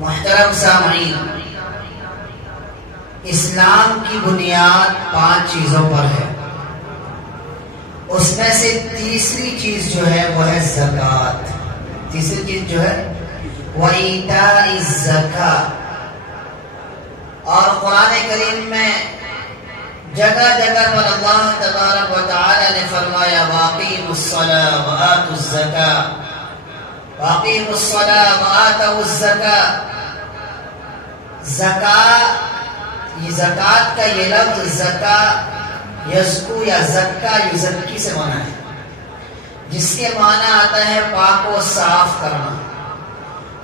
محترم سامعین، اسلام کی بنیاد 5 چیزوں پر ہے۔ اس میں سے تیسری چیز جو ہے وہ ہے زکوٰۃ۔ تیسری چیز جو ہے وَإِيتَاءِ الزَّكَاةِ۔ اور قرآن کریم میں جگہ جگہ پر اللہ تبارک و تعالی نے فرمایا وَأَقِيمُوا الصَّلَاةَ وَآتُوا الزَّكَاةَ وَأَقِيمُوا الصَّلَاةَ وَآتَوُا الزَّكَاةَ۔ یہ زکوٰۃ کا یہ لفظ زکا یزکو یا زکا یزکی سے بنا ہے، جس کے معنی آتا ہے پاک و صاف کرنا۔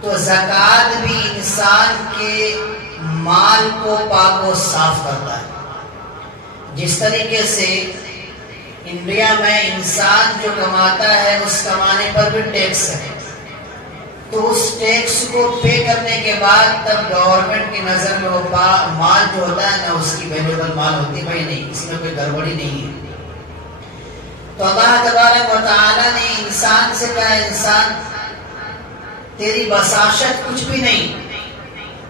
تو زکوٰۃ بھی انسان کے مال کو پاک و صاف کرتا ہے۔ جس طریقے سے انڈیا میں انسان جو کماتا ہے اس کمانے پر بھی ٹیکس ہے، تو اس ٹیکس کو پے کرنے کے بعد تب گورنمنٹ کی نظر میں وہ مال جو ہوتا ہے نا اس کی ویلیبل مال ہوتی ہے، بھائی نہیں اس میں کوئی گڑبڑی نہیں ہے۔ تو اللہ تبارک و تعالی نے انسان سے کہا انسان تیری بساشت کچھ بھی نہیں،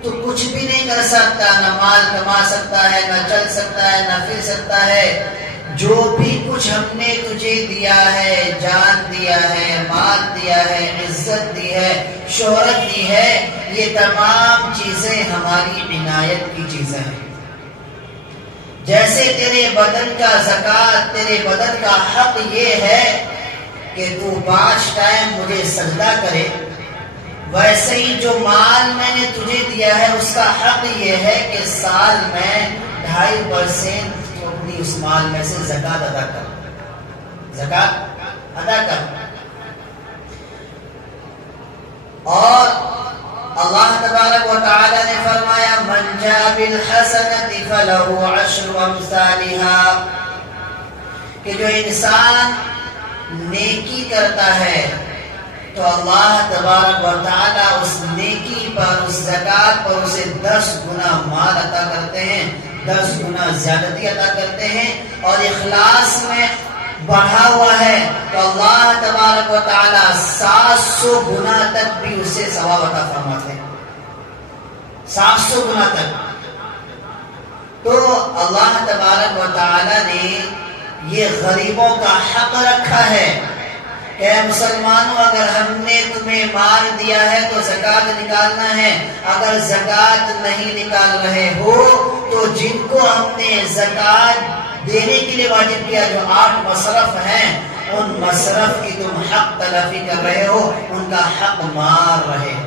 تو کچھ بھی نہیں کر سکتا، نہ مال کما سکتا ہے، نہ چل سکتا ہے، نہ پھر سکتا ہے۔ جو بھی کچھ ہم نے تجھے دیا ہے، جان دیا ہے، مال دیا ہے، عزت دی ہے، شہرت دی ہے، یہ تمام چیزیں ہماری عنایت کی چیزیں ہیں۔ جیسے تیرے بدن کا زکوٰۃ، تیرے بدن کا حق یہ ہے کہ تو 5 ٹائم مجھے سجدہ کرے، ویسے ہی جو مال میں نے تجھے دیا ہے اس کا حق یہ ہے کہ سال میں 2.5% تو اپنی اس مال میں سے زکوٰۃ ادا کر، زکوٰۃ ادا کر۔ اور اللہ تبارک و تعالی نے فرمایا من جاء بالحسنۃ فلہ 10 امثالها، کہ جو انسان نیکی کرتا ہے تو اللہ تبارک و تعالی اس نیکی پر، اس زکوٰۃ پر اسے 10 گنا مال عطا کرتے ہیں، 10 گنا زیادتی عطا کرتے ہیں۔ اور اخلاص میں بڑھا ہوا ہے تو اللہ تبارک و تعالی 700 گنا تک بھی اسے ثواب عطا فرماتے ہیں، 700 گنا تک۔ تو اللہ تبارک و تعالی نے یہ غریبوں کا حق رکھا ہے کہ مسلمانوں اگر ہم نے تمہیں مال دیا ہے تو زکوٰۃ نکالنا ہے، اگر زکوٰۃ نہیں نکال رہے ہو تو جن کو ہم نے زکوٰۃ دینے کے لیے واجب کیا، جو 8 مصرف ہیں، ان مصرف کی تم حق تلافی کر رہے ہو، ان کا حق مار رہے ہو،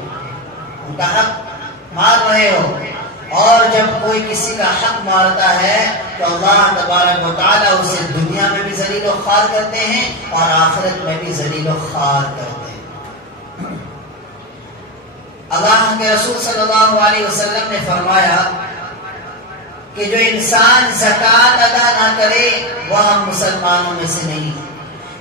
ان کا حق مار رہے ہو۔ اور جب کوئی کسی کا حق مارتا ہے تو اللہ تبارک و تعالی اسے دنیا میں بھی ذلیل و خوار کرتے ہیں اور آخرت میں بھی ذلیل و خوار کرتے ہیں۔ اللہ کے رسول صلی اللہ علیہ وسلم نے فرمایا کہ جو انسان زکوٰۃ ادا نہ کرے وہ ہم مسلمانوں میں سے نہیں۔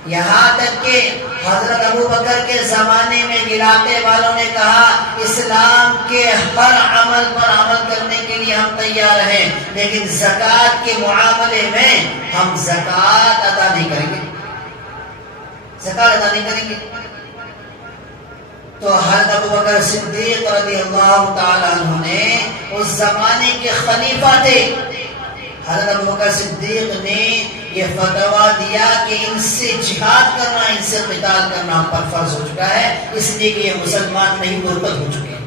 یہاں تک کہ حضرت ابو بکر کے زمانے میں علاقے والوں نے کہا اسلام کے ہر عمل پر عمل کرنے کے لیے ہم تیار ہیں، لیکن زکوٰۃ کے معاملے میں ہم زکوٰۃ ادا نہیں کریں گے، زکوٰۃ ادا نہیں کریں گے۔ تو حضرت ابو بکر صدیق رضی اللہ تعالیٰ عنہ نے اس زمانے کے خلیفہ تھے، حضرت ابو بکر صدیق نے یہ فتویٰ دیا کہ ان سے جہاد کرنا، ان سے قتال کرنا ہم پر فرض ہو چکا ہے، اس لیے کہ یہ مسلمان نہیں مرتد ہو چکے ہیں،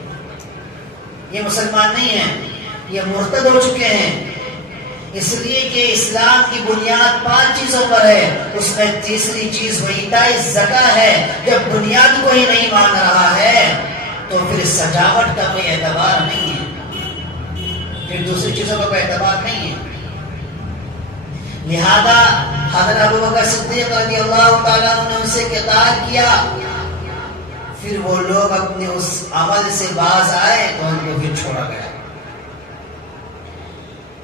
یہ مسلمان نہیں ہیں، یہ مرتد ہو چکے ہیں۔ اس لیے کہ اسلام کی بنیاد 5 چیزوں پر ہے، اس میں تیسری چیز وَإِيتَاءِ الزَّكَاةِ ہے۔ جب بنیاد کو ہی نہیں مان رہا ہے تو پھر سجاوٹ کا کوئی اعتبار نہیں ہے، پھر دوسری چیزوں کا کوئی اعتبار نہیں ہے۔ لہذا حضرت ابو بکر صدیق رضی اللہ تعالیٰ عنہ نے ان سے قتال کیا، پھر وہ لوگ اپنے اس عمل سے باز آئے تو ان کو پھر چھوڑا گیا۔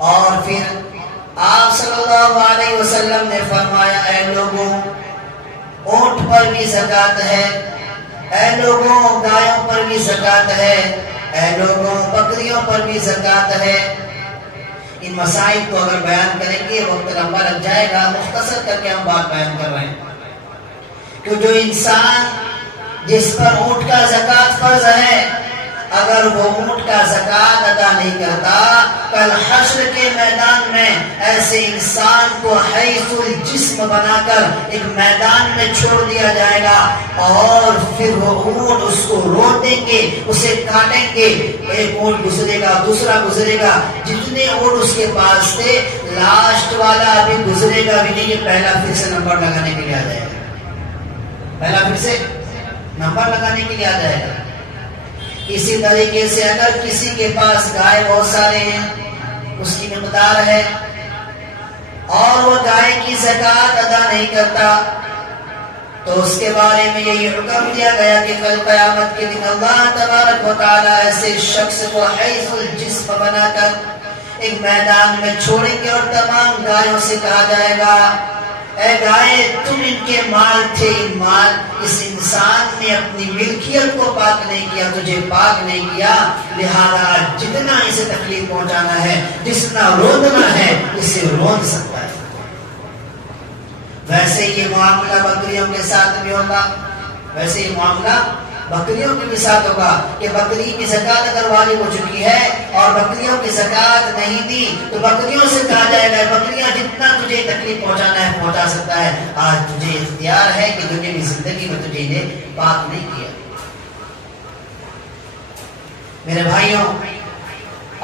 اور پھر آپ صلی اللہ علیہ وسلم نے فرمایا اے لوگوں اونٹ پر بھی زکوٰۃ ہے، اے لوگوں گایوں پر بھی زکوٰۃ ہے، اے لوگوں بکریوں پر بھی زکوٰۃ ہے۔ ان مسائل کو اگر بیان کریں گے وقت لمبا لگ جائے گا، مختصر کر کے ہم بات بیان کر رہے ہیں کہ جو انسان جس پر اونٹ کا زکوٰۃ فرض ہے اگر وہ اونٹ کا زکات ادا نہیں کرتا، کل حشر کے میدان میں ایسے انسان کو حیث الجسم بنا کر ایک میدان میں چھوڑ دیا جائے گا، اور پھر وہ اونٹ اس کو روٹیں گے، اسے کاٹیں گے، ایک اونٹ گزرے گا، دوسرا گزرے گا، جتنے اونٹ اس کے پاس تھے لاسٹ والا ابھی گزرے گا بھی نہیں، پہلا پھر سے نمبر لگانے کے لیے آ جائے گا، پہلا پھر سے نمبر لگانے کے لیے آ جائے گا۔ اسی طریقے سے اگر کسی کے پاس گائے بہت سارے ہیں، اس کی مقدار ہے، اور وہ گائے کی زکات ادا نہیں کرتا، تو اس کے بارے میں یہی حکم دیا گیا کہ کل قیامت کے دن اللہ تبارک و تعالی ایسے شخص کو حیث الجسم بنا کر ایک میدان میں چھوڑیں گے، اور تمام گایوں سے کہا جائے گا اے گائے، تم ان کے مال تھے، مال اس انسان نے اپنی ملکیت کو پاک نہیں کیا، تجھے پاک نہیں کیا، لہذا جتنا اسے تکلیف پہنچانا ہے، جتنا روندنا ہے، اسے روند سکتا ہے۔ ویسے یہ معاملہ بکریوں کے ساتھ بھی ہوگا، ویسے یہ معاملہ بکریوں کے بھی ساتھ ہوگا کہ بکری کی زکات اگر واجب ہو چکی ہے اور بکریوں کی زکات نہیں دی، تو بکریوں سے کہا جائے گا بکریاں جتنا تجھے تکلیف پہنچانا ہے پہنچا سکتا ہے، آج تجھے اختیار ہے کہ دنیاوی زندگی میں تجھے انہیں پاک نہیں کیا۔ میرے بھائیوں،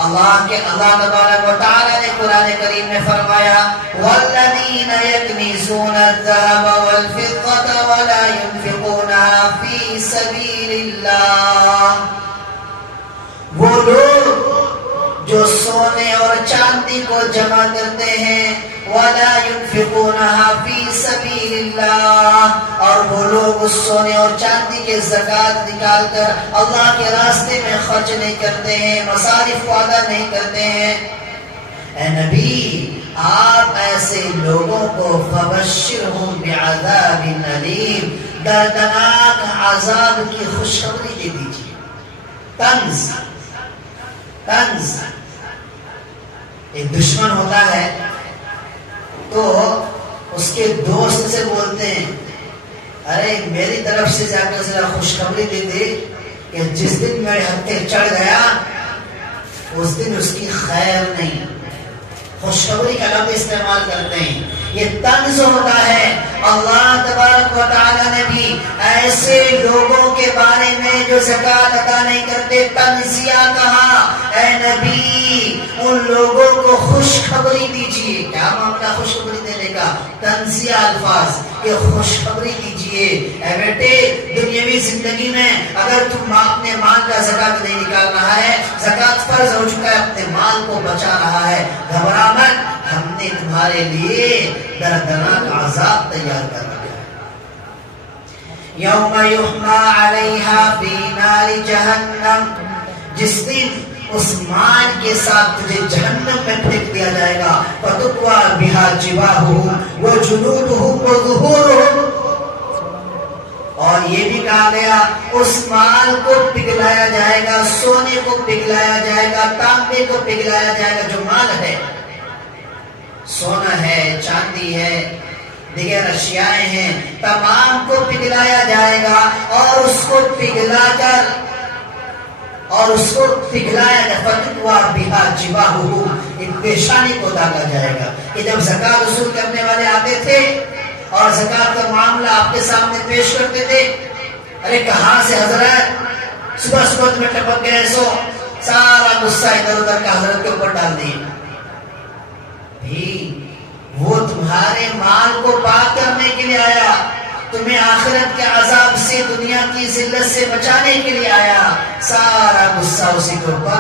اللہ تبارک و تعالی نے قرآن کریم میں فرمایا والذین یکنزون الذهب والفضة ولا ينفقونها فی سبیل اللہ، وہ لوگ جو سونے اور چاندی کو جمع کرتے ہیں، ولا ينفقونها فی سبیل اللہ، اور وہ لوگ اس سونے اور چاندی کے زکات نکال کر اللہ کے راستے میں خرچ نہیں کرتے ہیں، مصارف کو ادا نہیں کرتے ہیں۔ اے نبی، آپ ایسے لوگوں کو فبشرہم بعذاب علیم، دردناک عذاب کی خوشخبری دے دیجیے۔ طنز ایک دشمن ہوتا ہے تو اس کے دوست سے بولتے ہیں ارے میری طرف سے جا کر ذرا خوشخبری دے دے کہ جس دن میرے ہتھے چڑھ گیا اس دن اس کی خیر نہیں، خوشخبری کا لفظ استعمال کرتے ہیں، یہ طنز ہوتا ہے۔ اللہ تبارک و تعالی نے بھی ایسے لوگوں کے بارے میں جو زکات ادا نہیں کرتے طنزیہ کہا، اے نبی ان لوگوں کو خوشخبری دیجیے۔ کیا معاملہ خوشخبری دینے کا؟ طنزیہ الفاظ، یہ خوشخبری دیجیے اے بیٹے، دنیاوی زندگی میں اگر تم اپنے مال کا زکات نہیں نکال رہا ہے، زکات فرض ہو چکا ہے، اپنے مال کو بچا رہا ہے، گھبرا مت، ہم نے تمہارے لیے دردناک عذاب تیار کر رکھا ہے۔ یوم یحمى علیہا فی نار جہنم، جس دن اس مال کے ساتھ تجھے جہنم میں پھینک دیا جائے گا، فتقوی بہا جباہہم وجنوبہم وظہورہم، اور یہ بھی کہا گیا اس مال کو پگھلایا جائے گا، سونے کو پگھلایا جائے گا، تانبے کو پگھلایا جائے گا، جو مال ہے، سونا ہے، چاندی ہے، دیگر اشیاء ہیں، تمام کو پگھلایا جائے گا، اور اس کو پگھلا کر فتقوی بہا جباہہم، ایک پیشانی کو داغا جائے گا کہ جب زکات وصول کرنے والے آتے تھے اور زکات کا معاملہ آپ کے سامنے پیش کرتے تھے، ارے کہاں سے حضرت صبح صبح تمہیں ٹپک گئے، سو سارا غصہ ادھر ادھر کا حضرت کے اوپر ڈال دیے۔ وہ تمہارے مال کو پاک کرنے کے لیے آیا، تمہیں آخرت کے عذاب سے، دنیا کی ذلت سے بچانے کے لیے آیا، سارا غصہ اسی کے اوپر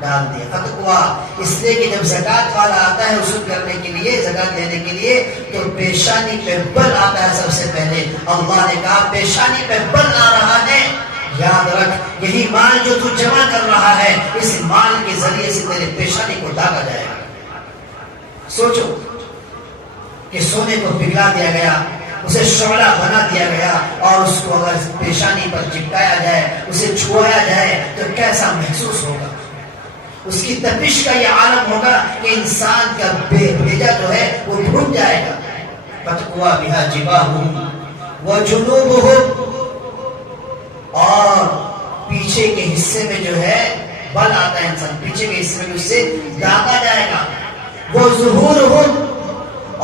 ڈال دیا۔ فتقوی، اس لیے کہ جب زکات والا آتا ہے وصول کرنے کے لیے، زکات لینے کے لیے، تو پیشانی پہ بل آتا ہے سب سے پہلے۔ اللہ نے کہا پیشانی پہ بل آ رہا ہے، یاد رکھ یہی مال جو تو جمع کر رہا ہے، اس مال کے ذریعے سے تیرے پیشانی کو داغا جائے گا۔ سوچو کہ سونے کو پگھلا دیا گیا، اسے شعلہ بنا دیا گیا، اور اس کو اگر پیشانی پر چپکایا جائے، اسے چھوایا جائے تو کیسا محسوس ہوگا؟ اس کی تپش کا یہ عالم ہوگا کہ انسان کا بھیجا جو ہے وہ ڈھونڈ جائے گا۔ فتقوی بہا جباہہم وجنوبہم، اور پیچھے کے حصے میں جو ہے بل آتا ہے انسان، پیچھے کے حصے میں اس سے داغا جائے گا، وہ ظہورہم،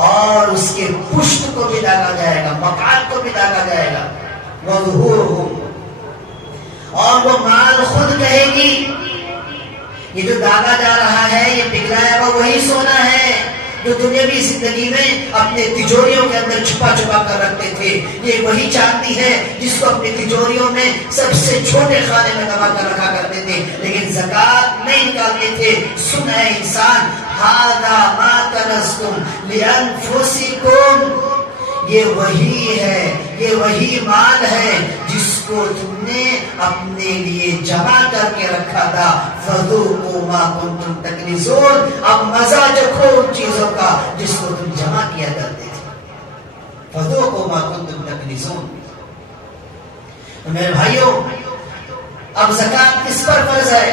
اور اس کے پشت کو بھی داغا جائے گا، مقعد کو بھی داغا جائے گا، وہ ظہورہم، اور وہ مال خود کہے گی یہ جو داغا جا رہا ہے، یہ پگھلایا ہوا وہی سونا ہے جو دنیاوی زندگی میں اپنے تجوریوں کے اندر چھپا چھپا کر رکھتے تھے، یہ وہی چاندی ہے جس کو اپنی تجوریوں میں سب سے چھوٹے خانے میں دبا کر رکھا کرتے تھے، لیکن زکوٰۃ نہیں نکالتے تھے۔ سن اے انسان، ھذا ما کنزتم لانفسکم، یہ وہی ہے، یہ وہی مال ہے جس کو تم نے اپنے لیے جمع کر کے رکھا تھا، فذوقوا ما کنتم تکنزون، اب مزہ چکھو ان چیزوں کا جس کو تم جمع کیا کرتے تھے، فذوقوا ما کنتم تکنزون۔ میرے بھائیوں، اب زکوٰۃ کس پر فرض ہے؟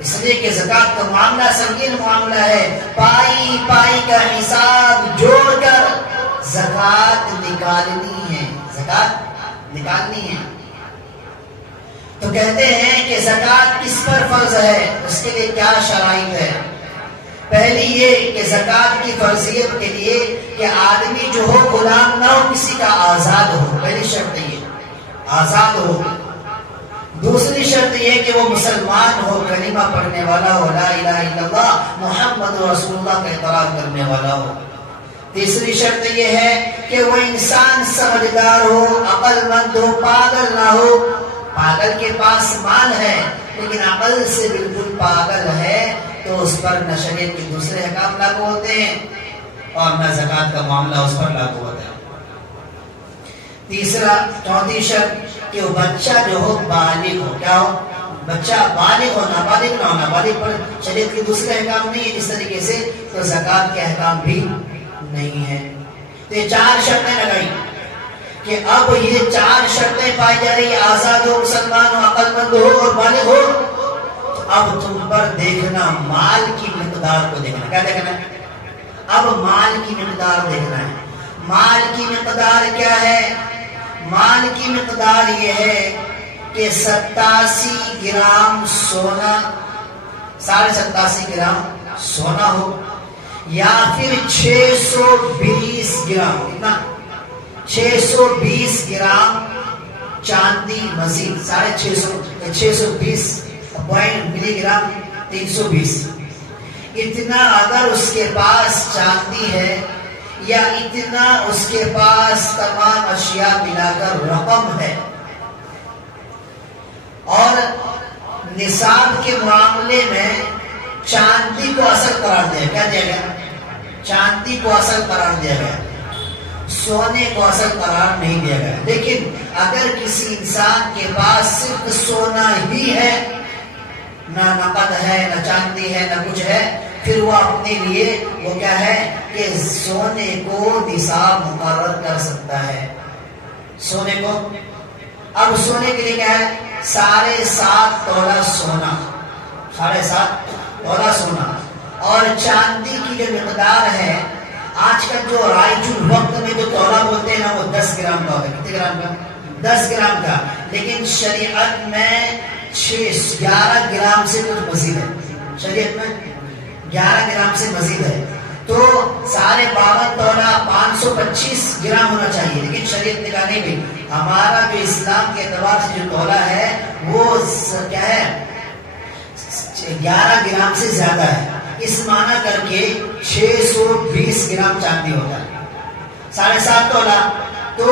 اس لیے کہ زکوٰۃ کا معاملہ سنگین معاملہ ہے، پائی پائی کا حساب جوڑ کر زکوٰۃ نکالنی ہے، زکوٰۃ نکالنی ہے۔ تو کہتے ہیں کہ زکوٰۃ کس پر فرض ہے، اس کے لیے کیا شرائط ہے؟ پہلی یہ کہ زکوٰۃ کی فرضیت کے لیے کہ آدمی جو ہو غلام نہ ہو، کسی کا آزاد ہو، پہلی شرط یہ آزاد ہو۔ دوسری شرط یہ کہ وہ مسلمان ہو، کلمہ پڑھنے والا ہو، لا الہ الا اللہ محمد رسول اللہ کا اقرار کرنے والا ہو۔ تیسری شرط یہ ہے کہ وہ انسان سمجھدار ہو، عقل مند ہو، پاگل نہ ہو۔ پاگل کے پاس مال ہے لیکن عقل سے بالکل پاگل ہے تو اس پر نہ شریعت کے دوسرے احکام لاگو ہوتے ہیں اور نہ زکوٰۃ کا معاملہ اس پر لاگو ہوتا ہے۔ چوتھی شرط کہ وہ بچہ جو ہو بالغ ہو، کیا ہو؟ بچہ بالغ ہو، نابالغ نہ ہو۔ نابالغ پر شریعت کے دوسرے احکام نہیں ہے، اس طریقے سے تو زکوٰۃ کے احکام بھی نہیں ہے۔ تو یہ چار شرطیں لگائی کہ اب یہ چار شرطیں پائی جا رہی، آزاد ہو، مسلمان ہو، عقل مند ہو اور بالغ ہو، تو اب تم پر دیکھنا مال کی مقدار کو دیکھنا۔ کیا دیکھنا ہے؟ اب مال کی مقدار دیکھنا ہے۔ مال کی مقدار کیا ہے؟ مال کی مقدار یہ ہے کہ 87 گرام سونا، 87.5 گرام سونا ہو، یا پھر 620 گرام، کتنا؟ 620 گرام چاندی مزید، 620 ملی گرام 320، اتنا اگر اس کے پاس چاندی ہے یا اتنا اس کے پاس تمام اشیاء ملا کر رقم ہے، اور نصاب کے معاملے میں چاندی کو اصل قرار دیا، کیا دیا گیا؟ چاندی کو اصل قرار دیا گیا، سونے کو اصل قرار نہیں دیا گیا۔ لیکن اگر کسی انسان کے پاس صرف سونا ہی ہے، نہ نقد ہے، نہ چاندی ہے، نہ کچھ ہے، پھر وہ اپنے لیے وہ کیا ہے کہ سونے کو نصاب مقرر کر سکتا ہے۔ سونے کو، اب سونے کے لیے کیا ہے؟ 7.5 تولہ سونا، 7.5 تولہ سونا، اور چاندی کی جو مقدار ہے، آج کل جو رائج الوقت میں جو تولہ بولتے ہیں نا، وہ 10 گرام کا ہوتا ہے۔ کتنے گرام کا؟ 10 گرام کا، لیکن شریعت میں 11 گرام سے کچھ مزید ہے، شریعت میں 11 گرام سے مزید ہے، تو 52 تولہ 525 گرام ہونا چاہیے، لیکن شریعت نے کہا نہیں بھائی، ہمارا جو اسلام کے اعتبار سے جو تولہ ہے وہ کیا ہے؟ 11 گرام سے زیادہ ہے، اس معنی کر کے 620 گرام چاندی ہوتا ہے۔ 7.5 تولہ تو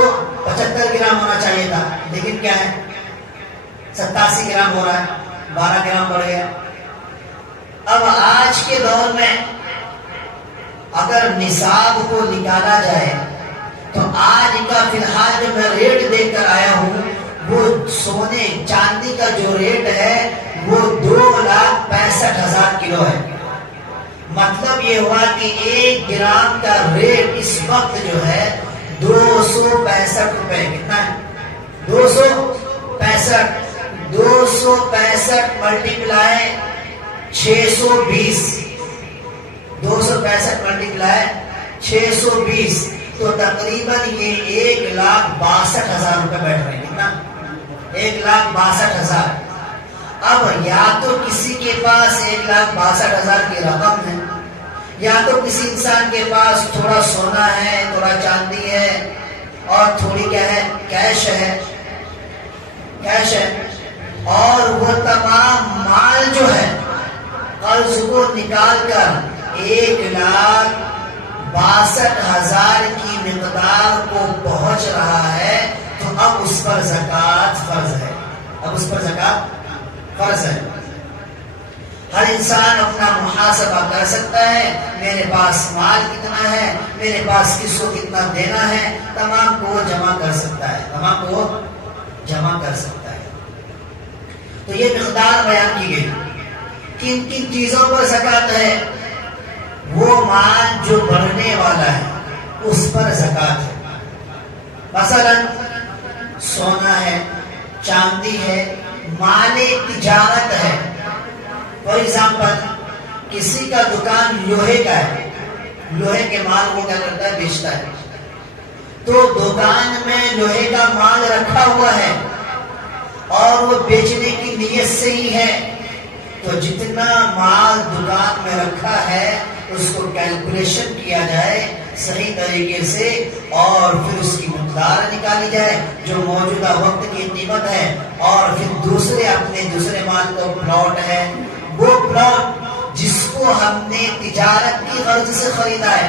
75 گرام ہونا چاہیے تھا، لیکن کیا ہے؟ 87 گرام ہو رہا ہے، 12 گرام بڑھ گیا۔ اب آج کے دور میں اگر نصاب کو نکالا جائے تو آج کا فی الحال جو میں ریٹ دیکھ کر آیا ہوں، وہ سونے چاندی کا جو ریٹ ہے وہ 2,65,000 کلو ہے۔ مطلب یہ ہوا کہ 1 گرام کا ریٹ اس وقت جو ہے 265 روپے، کتنا ہے؟ 265 ملٹیپلائی 620، 265 ملٹیپلائی 620 تو تقریباً یہ 1,62,000 روپے بیٹھ رہے ہیں، کتنا؟ 1,62,000. اب یا تو کسی کے پاس 1,62,000 کی رقم ہے، یا تو کسی انسان کے پاس تھوڑا سونا ہے، تھوڑا چاندی ہے، اور تھوڑی کیا ہے، کیش ہے، اور وہ تمام مال جو ہے قرض کو نکال کر 1,62,000 کی مقدار کو پہنچ رہا ہے، تو اب اس پر زکوٰۃ فرض ہے. ہر انسان اپنا محاسبہ کر سکتا ہے، میرے پاس مال کتنا ہے، میرے پاس کس کو کتنا دینا ہے، تمام کو وہ جمع کر سکتا ہے. تو یہ مقدار بیان کی گئی. کن کن چیزوں پر زکوٰۃ ہے؟ وہ مال جو بڑھنے والا ہے اس پر زکوٰۃ ہے. مثلا سونا ہے، چاندی ہے، مال تجارت ہے. فار ایگزامپل کسی کا دکان لوہے کا ہے، لوہے کے مال وہ کیا کرتا ہے، بیچتا ہے. تو دکان میں لوہے کا مال رکھا ہوا ہے اور وہ بیچنے کی نیت سے ہی ہے، تو جتنا مال دکان میں رکھا ہے اس کو کیلکولیشن کیا جائے صحیح طریقے سے، اور پھر اس کی مقدار نکالی جائے جو موجودہ وقت کی قیمت ہے، اور پھر اپنے دوسرے مال کو پلاٹ ہے، وہ پلاٹ جس کو ہم نے تجارت کی غرض سے خریدا ہے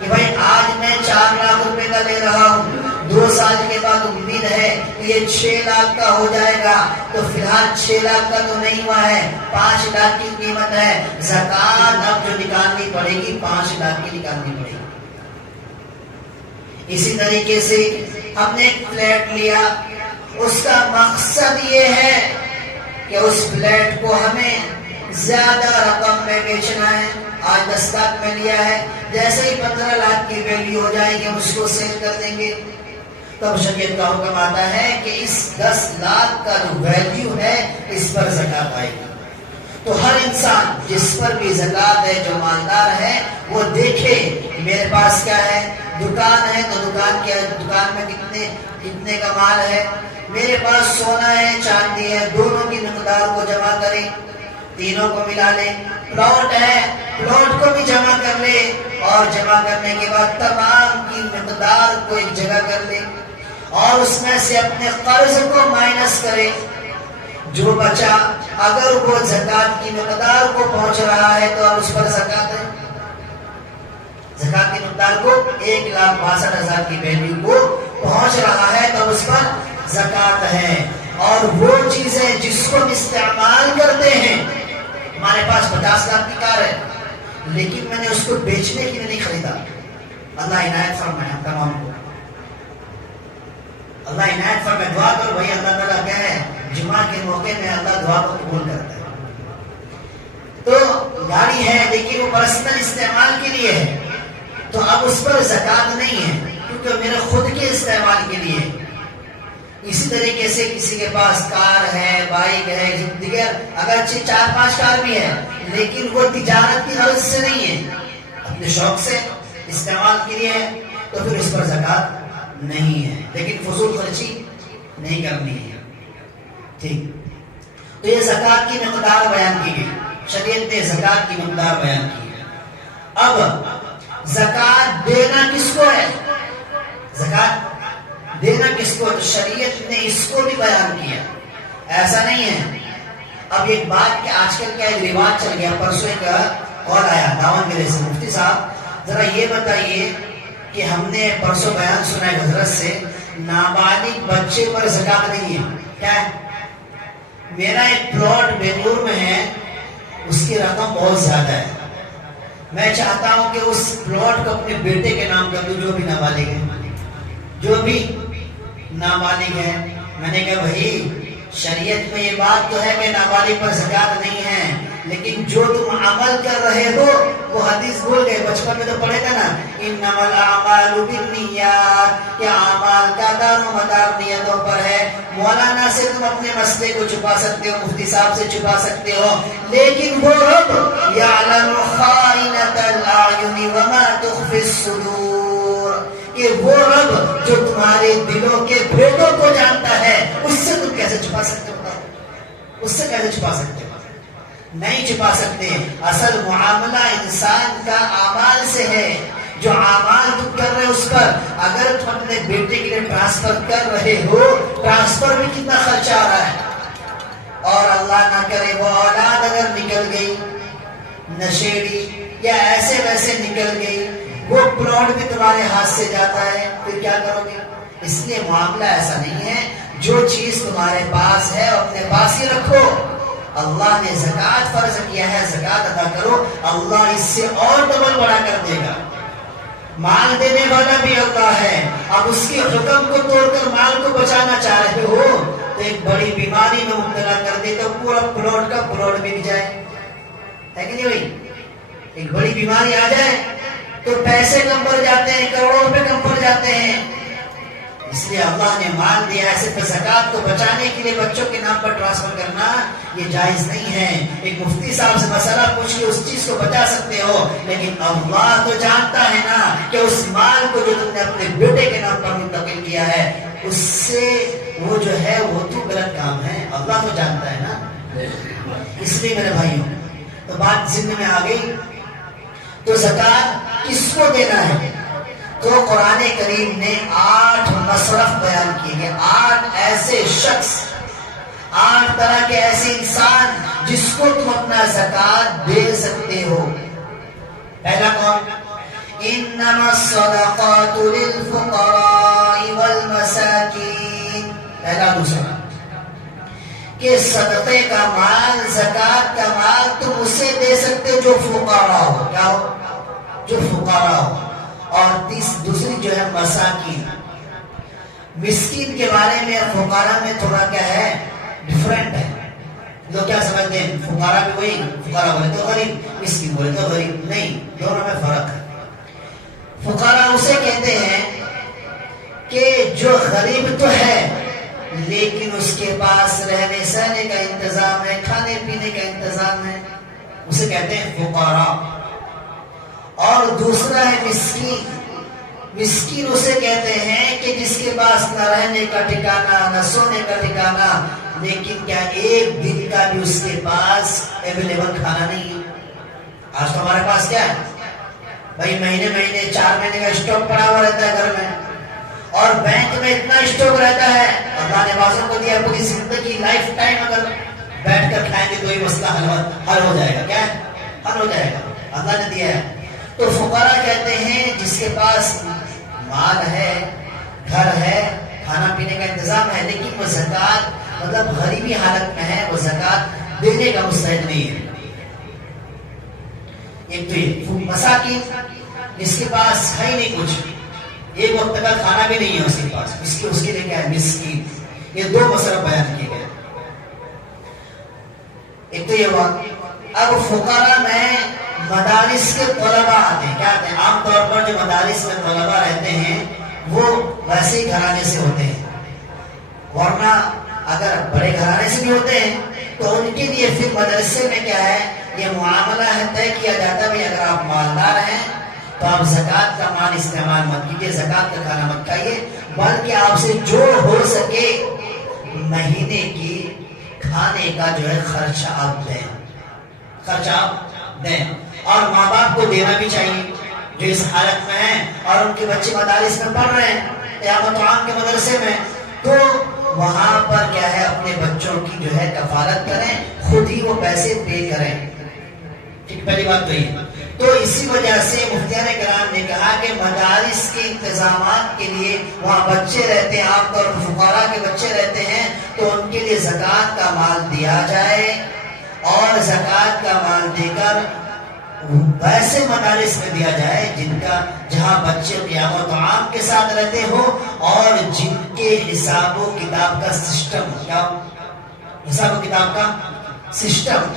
کہ بھائی آج میں 4 لاکھ روپے کا لے رہا ہوں، 2 سال کے بعد امید ہے کہ یہ 6 لاکھ کا ہو جائے گا، تو فی الحال 6 لاکھ کا تو نہیں ہوا ہے، 5 لاکھ کی قیمت ہے. زکوٰۃ اب جو نکالنی پڑے گی 5 لاکھ کی نکالنی پڑے گی. اسی طریقے سے ہم نے ایک فلیٹ لیا، اس کا مقصد یہ ہے کہ اس فلیٹ کو ہمیں زیادہ رقم میں بیچنا ہے. آج 10 لاکھ میں لیا ہے، جیسے ہی 15 لاکھ کی ویلیو ہو جائے گی ہم اس کو سیل کر دیں گے. تب شریعت کا حکم آتا ہے کہ اس 10 لاکھ کا جو ویلیو ہے اس پر زکوٰۃ آئے گی. تو ہر انسان جس پر بھی زکوٰۃ ہے، جو مالدار ہے، وہ دیکھے میرے پاس کیا ہے. دکان ہے تو دکان میں کتنے کا مال ہے، میرے پاس سونا ہے، چاندی ہے، دونوں کی مقدار کو جمع کرے، تینوں کو ملا لے. پلاٹ ہے، پلاٹ کو بھی جمع کر لے، اور جمع کرنے کے بعد تمام کی مقدار کو ایک جگہ کر لے، اور اس میں سے اپنے قرض کو مائنس کرے. جو بچا اگر وہ زکوٰۃ کی مقدار کو پہنچ رہا ہے تو اب اس پر زکوٰۃ ہے. زکوٰۃ کی مقدار کو 1,62,000 کی ویلیو کو پہنچ رہا ہے تو اس پر زکوٰۃ ہے. اور وہ چیزیں جس کو ہم استعمال کرتے ہیں، ہمارے پاس 50 لاکھ کی کار ہے لیکن میں نے اس کو بیچنے کے لیے نہیں خریدا. اللہ عنایت فرمائے ہم تمام کو، اللہ عنایت فرمائے. دعا کرو بھائی، اللہ تعالیٰ کیا ہے، جمعہ کے موقع میں اللہ دعا کو قبول کرتا ہے. تو گاڑی ہے لیکن وہ پرسنل استعمال کے لیے ہے، تو اب اس پر زکوٰۃ نہیں ہے کیونکہ میرے خود کے استعمال کے لیے. اسی طریقے سے کسی کے پاس کار ہے، بائک ہے، دیگر اگرچہ 4-5 کار بھی ہے لیکن وہ تجارت کی غرض سے نہیں ہے، اپنے شوق سے استعمال کے لیے ہے، تو پھر اس پر زکوٰۃ نہیں ہے. لیکن فضول خرچی نہیں کرنی ہے. ٹھیک، تو یہ زکوٰۃ کی مقدار بیان کی گئی، شریعت نے زکوٰۃ کی مقدار بیان کی ہے. اب زکوٰۃ دینا کس کو ہے، زکوٰۃ دینا کس کو، تو شریعت نے اس کو بھی بیان کیا. ایسا نہیں ہے. اب ایک بات کہ آج کل کا ایک رواج چل گیا، پرسوں ایک کال آیا داونگرے سے، مفتی صاحب ذرا یہ بتائیے کہ ہم نے پرسوں بیان سنا ہے حضرت سے، نابالغ بچے پر زکوٰۃ نہیں ہے. کیا ہے، میرا ایک پلاٹ بنگلور میں ہے، اس کی رقم بہت زیادہ ہے، میں چاہتا ہوں کہ اس پلاٹ کو اپنے بیٹے کے نام کر دوں، جو بھی نابالغ ہے، جو بھی نابالغ ہے. میں نے کہا بھائی شریعت میں یہ بات تو ہے کہ نابالغ پر زکوٰۃ نہیں ہے، لیکن جو تم عمل کر رہے ہو وہ حدیث بھول گئے، بچپن میں تو پڑھے تھا نا، انما الاعمال بالنیات، کہ اعمال کا دار و مدار نیتوں پر ہے. مولانا سے تم اپنے مسئلے کو چھپا سکتے ہو، مفتی صاحب سے چھپا سکتے ہو، لیکن وہ رب یعلم خائنۃ الاعین وما تخفی الصدور، کہ کہ وہ رب جو تمہارے دلوں کے بھیدوں کو جانتا ہے، اس سے تم کیسے چھپا سکتے ہو؟ اس سے کیسے چھپا سکتے ہو؟ نہیں چھپا سکتے۔ اصل معاملہ انسان کا اعمال سے ہے۔ جو اعمال تم کر رہے ہو اس پر، اگر تم اپنے بیٹے کے لیے ٹرانسفر کر رہے ہو، ٹرانسفر میں کتنا خرچہ آ رہا ہے، اور اللہ نہ کرے وہ اولاد اگر نکل گئی نشیڑی یا ایسے ویسے نکل گئی، وہ پلاٹ بھی تمہارے ہاتھ سے جاتا ہے، پھر کیا کرو گے؟ اس لیے معاملہ ایسا نہیں ہے، جو چیز تمہارے پاس ہے اپنے پاس ہی رکھو۔ اللہ نے زکوٰۃ فرض کیا ہے، زکوٰۃ ادا کرو، اللہ اس سے اور ڈبل بڑا کر دے گا۔ مال دینے والا بھی اللہ ہے، اب اس کے حکم کو توڑ کر مال کو بچانا چاہ رہے ہو تو ایک بڑی بیماری میں مبتلا کر دے تو پورا پلاٹ کا پلاٹ بک جائے، ہے کہ نہیں بھائی؟ ایک بڑی بیماری آ جائے تو پیسے کم پڑ جاتے ہیں، کروڑوں روپے کم پڑ جاتے ہیں۔ اس لیے اللہ نے مال دیا ہے، صرف زکوٰۃ کو بچانے کے لیے بچوں کے نام پر ٹرانسفر کرنا یہ جائز نہیں ہے۔ ایک مفتی صاحب سے مسئلہ پوچھ کے اس چیز کو بچا سکتے ہو، لیکن اللہ تو جانتا ہے نا کہ اس مال کو جو تم نے اپنے بیٹے کے نام پر منتقل کیا ہے، اس سے وہ جو ہے وہ تو غلط کام ہے، اللہ تو جانتا ہے نا۔ اس لیے میرے بھائیوں، تو بات ذہن میں آ گئی، تو زکوٰۃ کس کو دینا ہے؟ تو قرآن کریم نے 8 مصرف بیان کیے گئے، 8 ایسے شخص، 8 طرح کے ایسے انسان جس کو تم اپنا زکوٰۃ دے سکتے ہو۔ پہلا کون؟ انما الصدقات للفقراء والمساکین، پہلا۔ دوسرا کہ صدقے کا مال، زکوٰۃ کا مال تم اسے دے سکتے جو فقراء ہو، کیا ہو؟ جو فقراء ہو۔ اور دوسری جو ہے مساکین، مسکین کے بارے میں فقراء میں تھوڑا کیا ہے، ڈیفرنٹ ہے۔ لوگ کیا سمجھتے ہیں فقراء بھی وہی، فقراء بولے تو غریب، مسکین بولے تو غریب، نہیں، دونوں میں فرق ہے۔ فقراء اسے کہتے ہیں کہ جو غریب تو ہے لیکن اس کے پاس رہنے سہنے کا انتظام ہے، کھانے پینے کا انتظام ہے، اسے کہتے ہیں فقراء۔ اور دوسرا ہے مسکین۔ مسکین اسے کہتے ہیں کہ جس کے پاس نہ رہنے کا ٹھکانہ، نہ سونے کا ٹھکانہ، لیکن کیا ایک دن کا بھی اس کے پاس اویلیبل کھانا نہیں ہے۔ آج تو ہمارے پاس کیا ہے بھائی، مہینے 4 مہینے کا اسٹاک پڑا ہوا رہتا ہے گھر میں، اور بینک میں اتنا اسٹاک رہتا ہے، اللہ نے بازوں کو دیا پوری زندگی، لائف ٹائم اگر بیٹھ کر کھائیں گے تو یہ مسئلہ حل ہو جائے گا۔ کیا ہے؟ حل ہو جائے گا، اللہ نے دیا ہے۔ تو فقراء کہتے ہیں جس کے پاس مال ہے، گھر ہے، کھانا پینے کا انتظام ہے، لیکن وہ زکوٰۃ مطلب غریبی حالت میں ہے، وہ زکوٰۃ دینے کا مستحق نہیں ہے۔ ایک تو یہ مساکین، جس کے پاس ہے ہی نہیں کچھ، ایک وقت کا کھانا بھی نہیں ہے اس کے پاس، اس کے لیے کیا ہے؟ مسکین۔ یہ 2 مصرف بیان کیے گئے۔ ایک تو یہ ہوا۔ اب فقراء میں مدارس کے طلباء آتے ہیں، کیا آتے ہیں؟ عام طور پر جو مدارس میں طلباء رہتے ہیں وہ ویسے ہی گھرانے سے ہوتے ہیں، ورنہ اگر بڑے گھرانے سے بھی ہوتے ہیں تو ان کے لیے پھر مدرسے میں کیا ہے، یہ معاملہ ہے، طے کیا جاتا ہے بھائی اگر آپ مالدار ہیں تو آپ زکوٰۃ کا مال استعمال مت کیجیے، زکوٰۃ کا کھانا مت کھائیے، بلکہ آپ سے جو ہو سکے مہینے کی کھانے کا جو ہے خرچ آپ دیں، خرچ آپ دیں۔ اور ماں باپ کو دینا بھی چاہیے جو اس حالت میں ہیں اور ان کے بچے مدارس میں پڑھ رہے ہیں، قیامت عام کے مدرسے میں، تو وہاں پر کیا ہے، اپنے بچوں کی جو ہے کفالت کریں، خود ہی وہ پیسے پے کریں۔ ٹھیک، پہلی بات تو یہ۔ تو اسی وجہ سے مفتیان کرام نے کہا کہ مدارس کے انتظامات کے لیے وہاں بچے رہتے ہیں، عام طور پر فقراء کے بچے رہتے ہیں، تو ان کے لیے زکوٰۃ کا مال دیا جائے، اور زکوٰۃ کا مال دے کر ویسے مدارس میں دیا جائے جہاں بچے قیام و طعام کے ساتھ رہتے ہو، اور جن کے حساب و کتاب کا سسٹم، کیا حساب و کتاب کا سسٹم،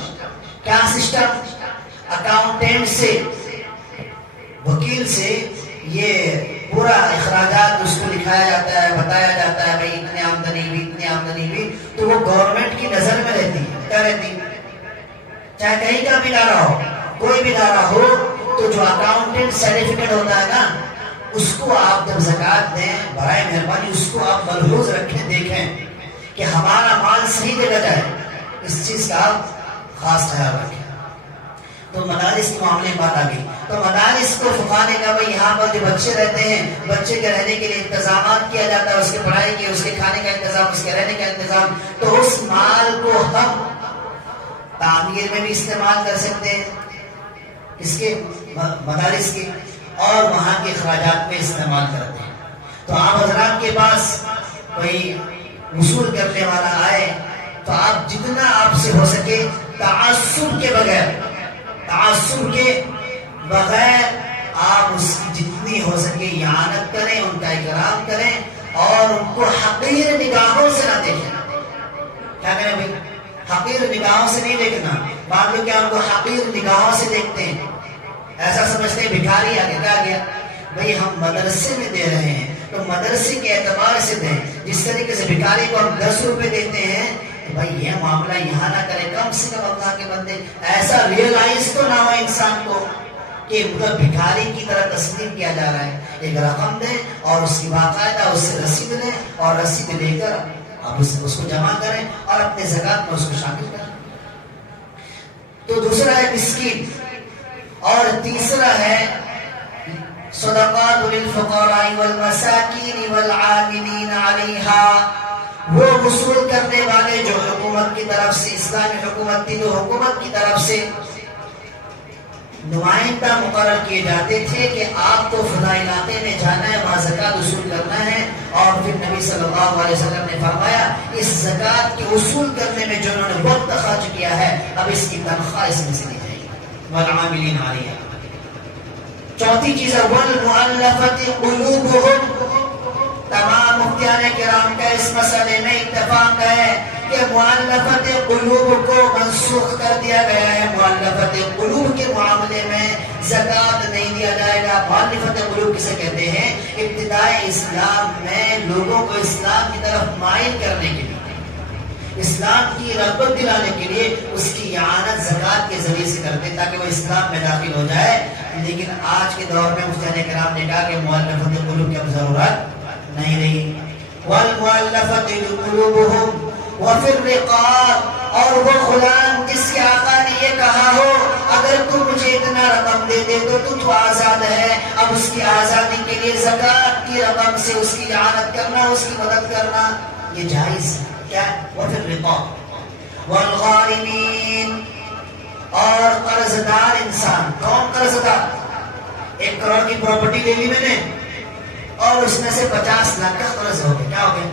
کیا سسٹم؟ اکاؤنٹنٹ سے، وکیل سے یہ پورا اخراجات اس کو لکھایا جاتا ہے، بتایا جاتا ہے بھائی اتنی آمدنی ہوئی، اتنی آمدنی ہوئی، تو وہ گورنمنٹ کی نظر میں رہتی ہے، کیا رہتی ہے؟ چاہے کہیں کا بھی ادارہ ہو، کوئی بھی ادارہ ہو، تو جو اکاؤنٹنٹ سرٹیفکیٹ ہوتا ہے نا، اس کو آپ جب زکوٰۃ دیں برائے مہربانی اس کو آپ ملحوظ رکھیں، دیکھیں کہ ہمارا مال صحیح جگہ جائے، اس چیز کا آپ خاص خیال رکھیں۔ تو مدارس کے معاملے میں بات آ گئی، تو مدارس کو فقہا نے کہا بھائی یہاں پر جو بچے رہتے ہیں، بچے کے رہنے کے لیے انتظامات کیا جاتا ہے، اس کے پڑھائی کے، اس کے کھانے کا انتظام، اس کے رہنے کا انتظام، تو اس مال کو ہم تعمیر میں بھی استعمال کر سکتے ہیں، اس کے مدارس کے، اور وہاں کے اخراجات میں استعمال کرتے ہیں۔ تو آپ حضرات کے پاس کوئی وصول کرنے والا آئے تو آپ جتنا آپ سے ہو سکے تعصب کے بغیر آپ اس کی جتنی ہو سکے اعانت کریں، ان کا اکرام کریں، اور ان کو حقیر نگاہوں سے نہ دیکھیں۔ کیا کریں بھائی؟ حقیر نگاہوں سے نہیں دیکھنا۔ بعض لوگ کیا ان کو حقیر نگاہوں سے دیکھتے ہیں، ایسا سمجھتے ہیں بھکاری آگے کیا گیا۔ بھائی ہم مدرسے میں دے رہے ہیں تو مدرسے کے اعتبار سے دیں، جس طریقے سے بھکاری کو ہم 10 روپے دیتے ہیں تو بھائی یہ معاملہ یہاں نہ کرے، کم سے کم اللہ کے بندے ایسا ریئلائز تو نہ ہو انسان کو کہ مطلب بھکاری کی طرح تسلیم کیا جا رہا ہے۔ ایک رقم دیں اور اس کی باقاعدہ اس سے رسید لیں، اور رسید لے کر آپ اس کو جمع کریں اور اپنے زکوٰۃ میں اس کو شامل کریں۔ تو دوسرا ہے مسکین، اور تیسرا ہے صدقات للفقراء والمساکین والعاملین علیہا، وہ وصول کرنے والے جو حکومت کی طرف سے، اسلامی حکومت تھی تو حکومت کی طرف سے نمائندہ مقرر کیے جاتے تھے کہ آپ کو فلاں علاقے میں جانا ہے، وہاں زکوٰۃ وصول کرنا ہے، اور پھر نبی صلی اللہ علیہ وسلم نے فرمایا اس زکوٰۃ کے وصول کرنے میں جو انہوں نے وقت خرچ کیا ہے اب اس کی تنخواہ اس میں سے دی جائے گی۔ والعاملین علیہا۔ چوتھی چیز ہے والمؤلفۃ قلوبہم۔ تمام مفتیان کرام کا اس مسئلے میں اتفاق ہے کہ مؤلفۃ قلوب کو منسوخ کر دیا گیا ہے۔ مؤلفۃ قلوب کے معاملے میں زکوٰۃ نہیں دیا جائے گا۔ مؤلفۃ قلوب کسے کہتے ہیں؟ ابتدائی اسلام میں لوگوں کو اسلام کی طرف مائل کرنے کے لیے، اسلام کی رغبت دلانے کے لیے اس کی اعانت زکوٰۃ کے ذریعے سے کرتے تاکہ وہ اسلام میں داخل ہو جائے۔ لیکن آج کے دور میں مفتیان کرام نے کہا کہ مؤلفۃ قلوب کی اب ضرورت نہیں رہی۔ والمؤلفۃ قلوبہم وفی الرقاب، اور وہ غلام جس کے آقا نے یہ کہا ہو اگر تم مجھے اتنا رقم دے دے تو آزاد ہے، اب اس کی آزادی کے لیے زکوٰۃ کی رقم سے اس کی اعانت کرنا، اس کی مدد کرنا یہ جائز ہے۔ کیا؟ وفی الرقاب والغارمین، اور قرض دار انسان۔ کون قرض دار؟ 1 کروڑ کی پراپرٹی لے لی میں نے اور اس میں سے 50 لاکھ کا قرض ہو گیا۔ کیا ہو گیا؟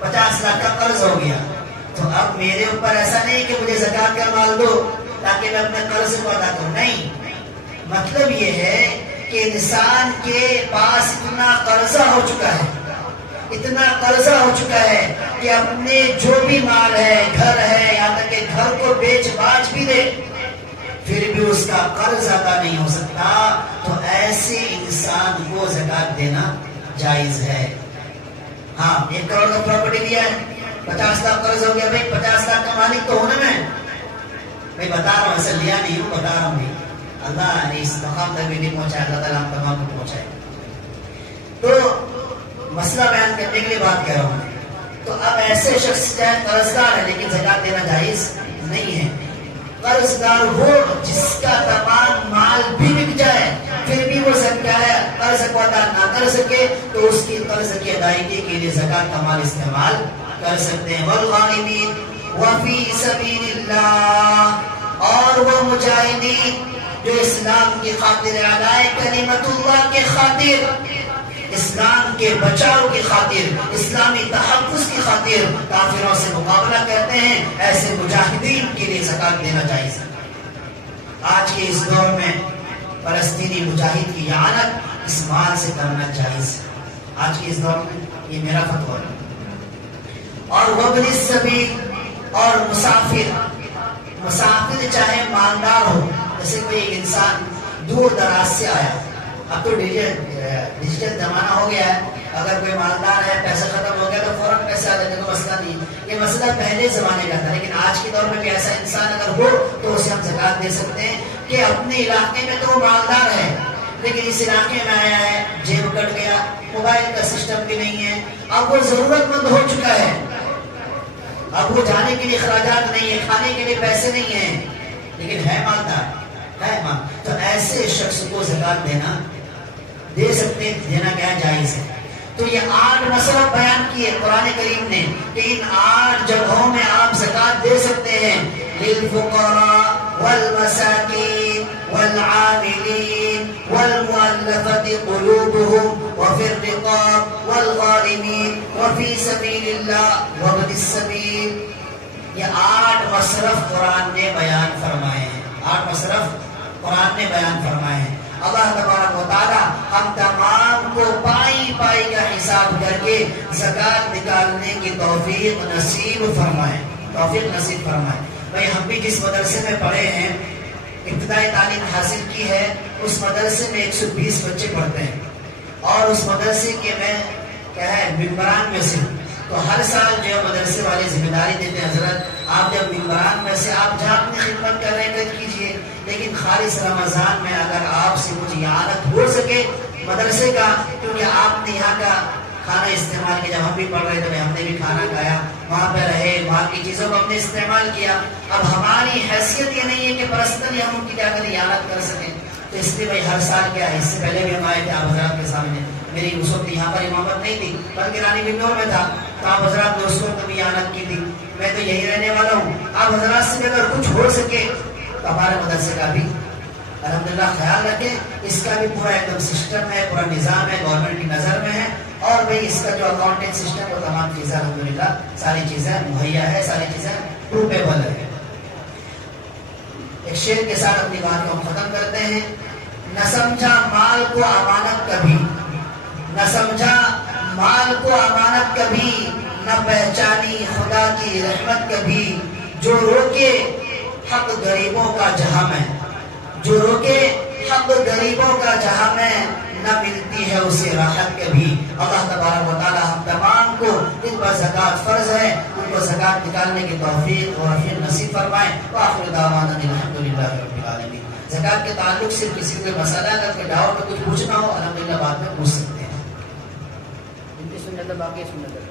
50 لاکھ کا قرض ہو گیا۔ تو اب میرے اوپر ایسا نہیں کہ مجھے زکوٰۃ کا مال دو تاکہ میں اپنے قرض کو ادا کروں، نہیں۔ مطلب یہ ہے کہ انسان کے پاس اتنا قرضہ ہو چکا ہے، اتنا قرضہ ہو چکا ہے کہ اپنے جو بھی مال ہے، گھر ہے، یہاں تک کہ گھر کو بیچ باچ بھی دے پھر بھی اس کا قرض ادا نہیں ہو سکتا، تو ایسے انسان کو زکوٰۃ دینا جائز ہے۔ ہاں 1 کروڑ کا پراپرٹی لیا ہے، 50 لاکھ قرض ہو گیا، بھائی 50 لاکھ کا مالک تو ہونا میں، بھائی بتا رہا ہوں، ایسا لیا نہیں ہوں، بتا رہا ہوں بھائی اللہ نے اس مقام تک بھی نہیں پہنچایا، اللہ تعالیٰ ہم تمام کو پہنچائے۔ تو مسئلہ بیان کرنے کے لیے بات کر رہا ہوں۔ تو اب ایسے شخص چاہے قرض دار ہے لیکن زکوٰۃ دینا جائز نہیں ہے۔ قرض دار وہ جس کا تمام مال بھی بک جائے پھر بھی وہ قرض کو ادا نہ کر سکے تو اس کی قرض کی ادائیگی کے لیے زکوٰۃ کا مال استعمال کر سکتے ہیں۔ والغارمین وفی سبیل اللہ، اور وہ مجاہدین جو اسلام کی خاطر اعلاء کلمت اللہ کے خاطر، اسلام کے بچاؤ کی خاطر، اسلامی تحفظ کی خاطر کافروں سے مقابلہ کرتے ہیں، ایسے مجاہدین کے لیے زکوٰۃ دینا جائز ہے۔ آج کے اس دور میں فلسطینی مجاہد کی اعانت اس مال سے کرنا جائز ہے، آج کے اس دور میں یہ میرا فتویٰ ہے۔ اور وابن السبیل، اور مسافر چاہے مالدار ہو، جیسے کوئی ایک انسان دور دراز سے آیا، اب تو ڈیجیٹل زمانہ ہو گیا ہے، اگر کوئی مالدار ہے پیسہ ختم ہو گیا تو فوراً پیسہ آ جاتا ہے، کوئی مسئلہ نہیں۔ یہ مسئلہ پہلے زمانے کا تھا، لیکن آج کے دور میں بھی ایسا انسان اگر ہو تو اسے ہم زکوٰۃ دے سکتے ہیں کہ اپنے علاقے میں تو وہ مالدار ہے لیکن اس علاقے میں آیا ہے، جیب کٹ گیا، موبائل کا سسٹم بھی نہیں ہے، اب وہ ضرورت مند ہو چکا ہے، اب وہ جانے کے لیے اخراجات نہیں ہے، کھانے کے لیے پیسے نہیں ہیں، لیکن ہے مالدار، ہے مال، تو ایسے شخص کو زکات دینا دے سکتے، دینا کیا جائز ہے۔ تو یہ 8 مصرف بیان کیے قرآن کریم نے کہ ان 8 جگہوں میں آپ زکات دے سکتے ہیں، للفقراء والمساکین والعاملین والمؤلفۃ قلوبهم وفی الرقاب والغارمین وفی سبیل اللہ وابن السبیل۔ یہ 8 مصرف قرآن نے بیان فرمائے ہیں، 8 مصرف قرآن نے بیان فرمائے ہیں۔ اللہ تبارک و تعالی ہم تمام کو پائی پائی کا حساب کر کے زکات نکالنے کی توفیق نصیب فرمائے، توفیق نصیب فرمائے۔ بھائی ہم بھی جس مدرسے میں پڑھے ہیں، ابتدائی تعلیم حاصل کی ہے، اس مدرسے میں 120 بچے پڑھتے ہیں، اور اس مدرسے کے میں کیا ہے ممبران میں سے، تو ہر سال جو ہے مدرسے والے ذمہ داری دیتے ہیں، حضرت آپ جب ممبران میں سے آپ جہاں اپنی خدمت کر رہے ہیں کر کیجئے، لیکن خالص رمضان میں اگر آپ سے کچھ اعانت ہو سکے مدرسے کا، کیونکہ آپ نے یہاں کا کھانا استعمال کیا، جب ہم بھی پڑھ رہے تھے ہم نے بھی کھانا کھایا، وہاں پہ رہے، وہاں کی چیزوں کو ہم نے استعمال کیا، اب ہماری حیثیت یہ نہیں ہے کہ پرسنلی ہم ان کی کیا کریں اعانت کر سکیں، تو اس لیے بھائی ہر سال کیا ہے، اس سے پہلے بھی ہم آئے تھے آپ حضرات کے سامنے، میری اس وقت یہاں پر امامت نہیں تھی بلکہ رانی بنور میں تھا، تو آپ حضرات نے اس وقت بھی اعانت کی تھی، میں تو یہی رہنے والا ہوں، آپ حضرات سے بھی اگر کچھ ہو سکے تو ہمارے مدرسے کا بھی الحمدللہ خیال رکھیں، اس کا بھی پورا ایک دم سسٹم ہے، پورا نظام ہے، گورنمنٹ کی نظر میں ہے، اور بھئی اس کا جو اکاؤنٹنگ سسٹم وہ تمام چیزیں الحمدللہ ساری چیزیں مہیا ہے، ساری چیزیں پروفیبل ہے۔ ایک شعر کے ساتھ اپنی بات کو ہم ختم کرتے ہیں، نہ سمجھا مال کو امانت کبھی، نہ سمجھا مال کو امانت کبھی، نہ پہچانی خدا کی رحمت کبھی، جو روکے حق غریبوں کا جہاں میں، جو روکے حق غریبوں کا جہاں میں، نہ ملتی ہے اسے راحت کبھی۔ اللہ تبارک و تعالی ہم تمام کو ان پر زکات فرض ہے، ان کو زکات نکالنے کی توفیق اور عافیت نصیب فرمائے۔ وآخر دعوانا الحمدللہ رب العالمین۔ زکات کے تعلق سے کسی کو مسئلہ اگر کوئی ڈاؤٹ کچھ پوچھنا ہو الحمدللہ بعد میں پوچھ سکتے ہیں۔ ان کی سنت باقی سنت ہے۔